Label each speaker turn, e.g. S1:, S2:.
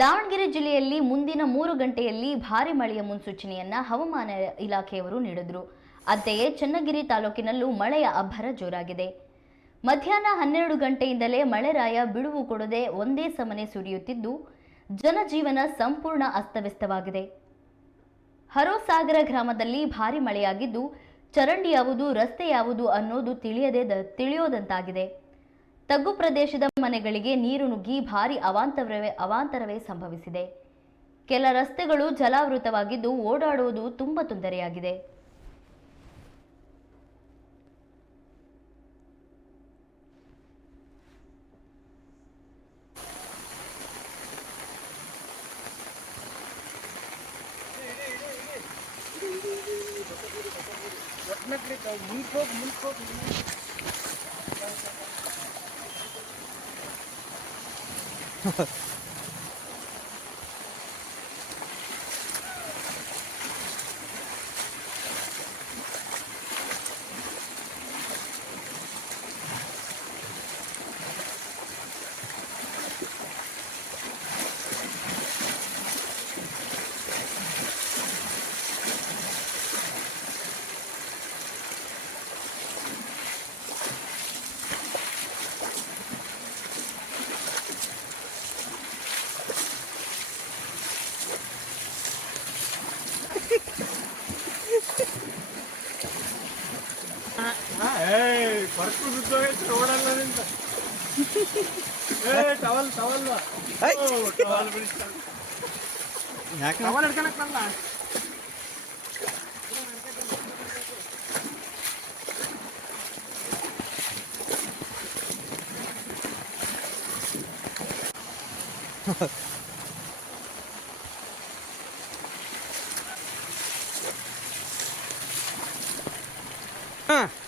S1: ದಾವಣಗೆರೆ ಜಿಲ್ಲೆಯಲ್ಲಿ ಮುಂದಿನ ಮೂರು ಗಂಟೆಯಲ್ಲಿ ಭಾರಿ ಮಳೆಯ ಮುನ್ಸೂಚನೆಯನ್ನ ಹವಾಮಾನ ಇಲಾಖೆಯವರು ನೀಡಿದರು. ಅಂತೆಯೇ ಚನ್ನಗಿರಿ ತಾಲೂಕಿನಲ್ಲೂ ಮಳೆಯ ಅಬ್ಬರ ಜೋರಾಗಿದೆ. ಮಧ್ಯಾಹ್ನ ಹನ್ನೆರಡು ಗಂಟೆಯಿಂದಲೇ ಮಳೆರಾಯ ಬಿಡುವು ಕೊಡದೆ ಒಂದೇ ಸಮನೆ ಸುರಿಯುತ್ತಿದ್ದು, ಜನಜೀವನ ಸಂಪೂರ್ಣ ಅಸ್ತವ್ಯಸ್ತವಾಗಿದೆ. ಹರೋಸಾಗರ ಗ್ರಾಮದಲ್ಲಿ ಭಾರಿ ಮಳೆಯಾಗಿದ್ದು ಚರಂಡಿ ಯಾವುದು ರಸ್ತೆ ಯಾವುದು ಅನ್ನೋದು ತಿಳಿಯದೆ ತಿಳಿಯೋದಂತಾಗಿದೆ. ತಗ್ಗು ಪ್ರದೇಶದ ಮನೆಗಳಿಗೆ ನೀರು ನುಗ್ಗಿ ಭಾರಿ ಅವಾಂತರವೇ ಅವಾಂತರವೇ ಸಂಭವಿಸಿದೆ. ಕೆಲ ರಸ್ತೆಗಳು ಜಲಾವೃತವಾಗಿದ್ದು ಓಡಾಡುವುದು ತುಂಬ ತೊಂದರೆಯಾಗಿದೆ.
S2: ハハハ。भरपूर ओढायला नाही टवल टवल
S3: टवल
S2: टवल अडकणक पडला
S3: Huh.